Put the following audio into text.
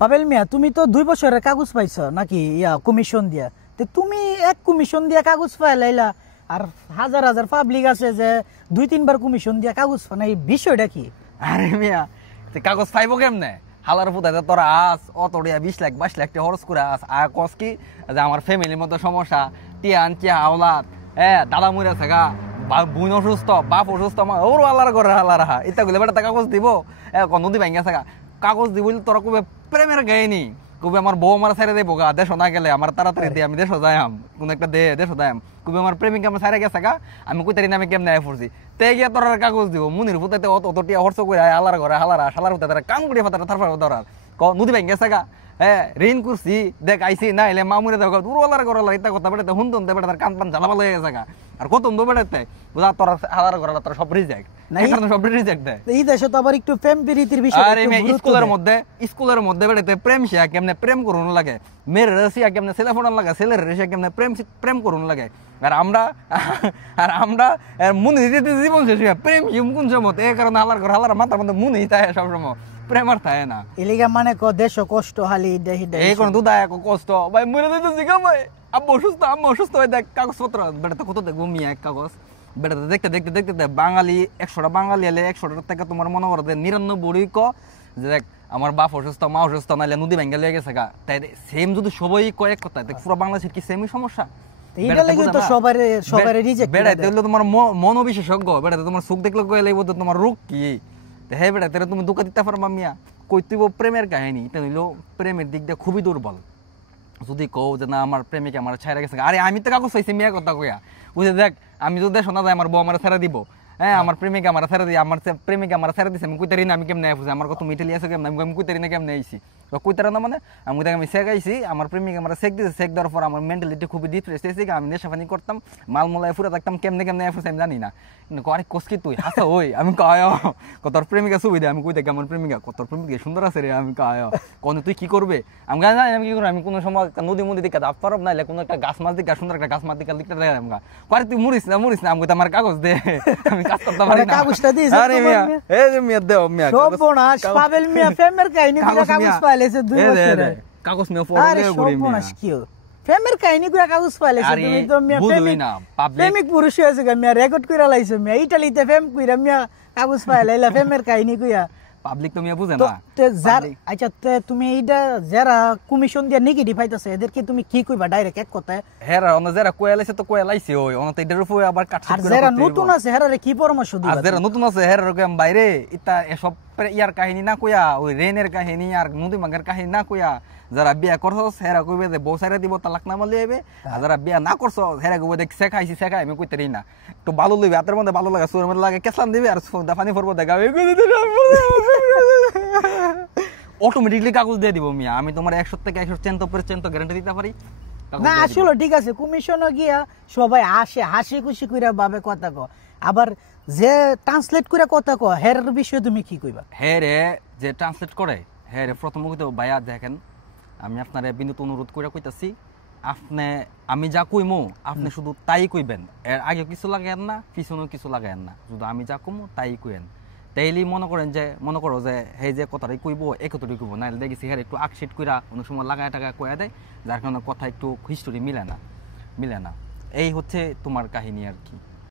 পাবেল মিয়া, তুমি তো 2 বছরের কাগজ পাইছো নাকি কমিশন দিয়া? তো তুমি এক কমিশন দিয়া কাগজ পাইলাইলা, আর হাজার হাজার পাবলিক আছে যে 2-3 বার কমিশন দিয়া কাগজ পায় না, এই বিষয়টা কি? আরে মিয়া, কাগজ পাইবো কেমনে? হালার পুতাতে তোরা আস অতড়িয়া 20 লাখ 22 লাখ টাকা খরচ করে আস, আর কস কি যে আমার ফ্যামিলির মধ্যে সমস্যা, টিয়া আনচিয়া আওলাদ, দাদা মরে থাকা, বোন অসুস্থ, বাপ অসুস্থ, আমার ওর আল্লাহর করে আল্লাহ রাহা ইত্যা গুলো বেটা কাগজ দিব, নদী ভাঙ্গা থাকা কাগজ দিব তোরা কবে প্রেমের গাইনি, কবে আমার বউ আমার ছেড়ে দেবো গা, দেশ না গেলে আমার তাড়াতাড়ি দিয়ে আমি দেশ যাইম, কোন একটা দেশ যাইম, কবে আমার প্রেমিকা আমার ছেড়ে গেছে গা, আমি কইতারি নামে কেমনে আয় পড়ছি, তে গিয়া তোর কাগজ দিব মুনির পুতাতে অত টিয়া হর্ষ করে আল্লাহর ঘরে হালারা শালার পুতাতে কাম করিয়া ফাতারা তারপর ধরার নদী ভাঙ্গা গেছে গা, ঋণ করছি দেখ আইসি না এলে মামুরে দেখ দূর আল্লাহর ঘর আল্লাহ ইত্যা কথা বেড়াতে হুন তুনতে বেড়া তার কান পান জ্বালা ভালো হয়ে গেছে গা, আর কত বেড়াতে বুঝা তোর হালার ঘর তোর সব রিজেক্ট সব রিজেক্ট দেয়। এই দেশে তো আবার একটু প্রেম প্রীতির বিষয়, আরে স্কুলের মধ্যে বেড়াতে প্রেম শিয়া কেমনে প্রেম করুন লাগে, মেয়ের রসিয়া কেমনে ছেলে ফোটান লাগে, ছেলের রসিয়া কেমনে প্রেম করুন লাগে, আর আমরা মনে জীবন শেষ প্রেম কোন সময়, এই কারণে হালার ঘর হালার মাথার মধ্যে মনে থাকে সবসময়, প্রেম আর থাকে না। এলিগা মানে দেশ কষ্ট হালি এই কোন দুধা এক কষ্ট ভাই মরে দিতেছি গা ভাই, আম্মা অসুস্থ হয়ে দেখ কাগজপত্র বেড়াতে কত দেখবো মিয়া এক কাগজ বেড়াতে দেখতে দেখতে দেখতে বাঙালি 100টা বাঙালি এলে 100টার থেকে তোমার মনে করো 99 ক যে দেখ আমার বাপ অসুস্থ মা অসুস্থ নাইলে নদী ভাঙ্গা লেগে গেছে গা, তাই সেম যদি সবাই কয়েক কথা দেখ পুরো বাংলাদেশের কি সেমই সমস্যা, বেড়াইতে হলে তোমার মন বিশেষজ্ঞ, বেড়াতে তোমার চোখ দেখলে লাগবে তোমার রোগ কি, হ্যাঁ বেড়াতে তুমি দোকা দিতে পারবা মিয়া, কইতেব প্রেমের কাহিনী, এটা হইলো প্রেমের দিক দিয়ে খুবই দুর্বল। যদি কও যে না আমার প্রেমিকা আমার ছাইরা গেছে, আরে আমি তো কাগজ চাইছি মিয়া কথা কইয়া, বুঝে দেখ আমি যদি শোনা যায় আমার বউ আমার ছেড়ে দিব, আমার প্রেমিকা আমার ছেড়ে দিই, আমার প্রেমিকা আমার ছেড়ে দিছে, আমি কইতারি না আমি কেমনে আইছি, আমার কত মিটালি আছে কেমন আমি কইতারি না কেমনে আইছি, তো কইতারা না মানে আমি শেখ আইছি, আমার প্রেমিকা আমার শেখ দিয়েছে, শেখ দেওয়ার পর আমার মেন্টালিটি খুবই ডিপ্রেস হয়েছে, আমি নেশাফানি করতাম মাল মোলায় ফুরে থাকতাম, কেমনে আইছি আমি জানি না, কিন্তু আরে কসকি তুই হাসা ওই আমি কয় তোর প্রেমিকা ছবি দে, আমি কই দেখি আমার প্রেমিকা তোর প্রেমিকা সুন্দর আছে রে, আমি কয় কোন তুই কি করবে, আমি জানি আমি কি করবো, আমি কোনো সময় নদী দিকে দাপ পারব না, কোনো একটা গাছ মাছ দিকে সুন্দর একটা গাছ মাছ দিকে লিখতে দেয় আমি কয় তুই মরিস না আমি আমার কাগজ দে, আমি কাজ করতে পারি না, কাগজটা দিস আরে মিয়া এই যে মিয়া দেও মিয়া সর্বনাশ পাবেল মিয়া প্রেমের কাহিনী কাগজ পাইলেছে 2 বছরে, কাগজ মিয়া পড়লে ঘুরি মিয়া প্রেমের কাহিনী কইরা কাগজ পাইলেছে, তুমি তো মিয়া প্রেমিক পুরুষ হয়েছে মিয়া, রেকর্ড কইরা লাইছো মিয়া, ইতালিতে প্রেম কইরা মিয়া কাগজ পাইলাইলা প্রেমের কাহিনী কইয়া, পাবলিক তো মিয়া বুঝে না। আচ্ছা তুমি এইটা যারা কমিশন দিয়া নেগেটিভ আইতাছে এদেরকে তুমি কি কইবা ডাইরেক্ট এক কথায়? হেরা অন যারা কইলাইছে তো কইলাইছে ওই অন তো এটার উপরে আবার কাটছাট করে, আর যারা নতুন আছে হেরারে কি পরামর্শ দিবা? আর যারা নতুন আছে হেরার কইম বাইরে ইতা এসব ইয়ার কাহিনী না কইয়া, ওই রেনের কাহিনী আর নদী মাঙ্গার কাহিনী না কইয়া, যারা বিয়া করছস হেরা কইবে যে বউ সাইরা দিব তালাক না মারলে হইবে, আর যারা বিয়া না করছস হেরা কইবে দেখ শেখাইছি শেখাই আমি কইতারি না, তো ভালো লইবে হাতের মধ্যে ভালো লাগে সুরের মধ্যে লাগে কেসলাম দিবে আর দাফানি পড়বো দেখাবে অটোমেটিকলি কাগজ দিয়ে দিব মিয়া, আমি তোমার 100 থেকে 100% গ্যারান্টি দিতে পারি। না আসলে ঠিক আছে, কমিশনে গিয়া সবাই হাসি খুশি কইরা ভাবে কথা কয়, আবার যে ট্রান্সলেট করে কথা কয় হের বিষয়ে তুমি কি কইবা? হেরে যে ট্রান্সলেট করে হেরে প্রথম কইতে ভাইয়া দেখেন আমি আপনারে বিনীত অনুরোধ করে কইতাছি, আমি যা কইমু আপনি শুধু তাই কইবেন, এর আগে কিছু লাগায়েন না পিছনেও কিছু লাগায়েন না, শুধু আমি যা কমু তাই কইেন, তাইলে মনে করো যে হে যে কথাটাই কইব এই কথাটাই কইব, নাহলে দেখেছি হ্যাঁ একটু আকশিট কইরা অনেক সময় লাগায় টাকা কয়া দেয়, যার কারণে কথা একটু হিস্টোরি মিলে না। এই হচ্ছে তোমার কাহিনী আর কি।